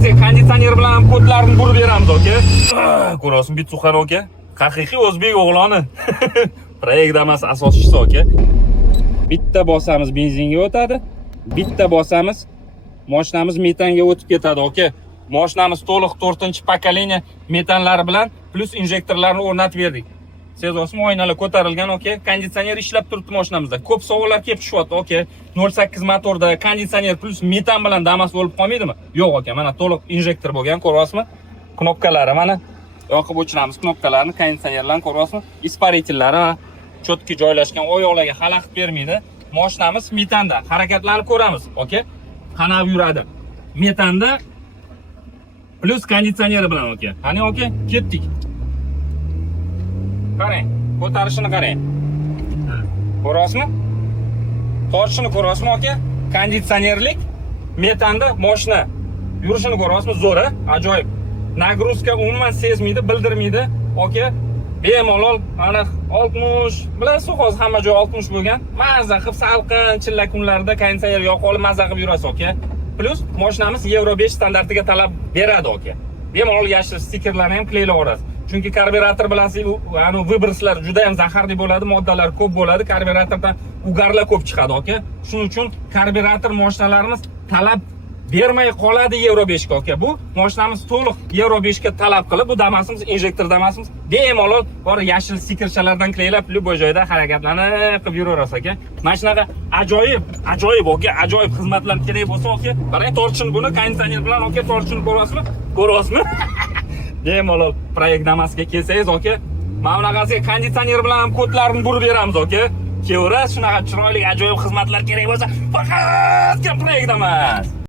bunaqasiga konditsioner bilan ham kodlarni burib beramiz aka. Ko'rasizmi Bitsuxan aka? Haqiqiy o'zbek o'g'loni. Proyekt Damas asoschisi aka. Bitta bosamiz benzinga o'tadi. Bitta bosamiz mashinamiz metanga o'tib ketadi aka. Mashinamiz to'liq 4-pokoleniya metanlari bilan plus injektorlarni o'rnatib berdik. Sezasizmi, oynalar ko'tarilgan aka. Konditsioner ishlab turibdi mashinamizda. Ko'p savollar kelib tushyapti aka. 08 motorda konditsioner plus metan bilan Damas bo'lib qolmaydimi? Yo'q aka, mana to'liq injektor bo'lgan, ko'ryapsizmi? Knopkalari mana yoqib o'chiramiz knopkalarni, konditsionerlarni ko'ryapsizmi? Isparitillari cho'tki joylashgan, oyoqlarga xalaqit bermaydi. Mashinamiz metanda, harakatlarni ko'ramiz aka. Qanaq yuradi? Metanda plus konditsioneri bilan aka. Qani aka, ketdik. Qarang, ko'tarishini qarang. Ko'ryapsizmi? Tortishini ko'ryapsizmi aka? Konditsionerlik metanda mashina yurishini ko'ryapsizmi? Zo'r, ajoyib. Nagruzka umuman sezmaydi, bildirmaydi. Aka, bemalol mana 60, bilasiz, hozir hamma joy 60 bo'lgan. Mazza qilib salqin, chilla kunlarda konditsioner yoqib olib mazza qilib yurasiz aka. Plus mashinamiz Euro 5 standartiga talab beradi aka. Bemalol yashil stikerlarni ham qilib chunki karburator bilasiz, vibrslar juda ham zaharli bo'ladi, moddalar ko'p bo'ladi, karburatordan ugarlar ko'p chiqadi aka. Shuning uchun karburator mashinalarimiz talab bermay qoladi Euro 5 ga aka. Bu mashinamiz to'liq Euro 5 ga talab qilib, bu Damasimiz, injektor Damasimiz bemalol bor yashil stikerchalardan qilaylab, bu joyda harakatlanib qilib yuraverasiz aka. Mana shunaqa ajoyib aka, ajoyib xizmatlar kerak bo'lsa aka, qarang tortishini buni konditsioner bilan aka tortishini ko'ryapsizmi? Ko'ryapsizmi? Bemalol proyekt Damasga kelsangiz aka, mana bunaqasiga konditsioner bilan ham kodlarni burib beramiz aka. Kelaverasiz, shunaqa chiroyli ajoyib xizmatlar kerak bo'lsa, faqat proyekt Damas.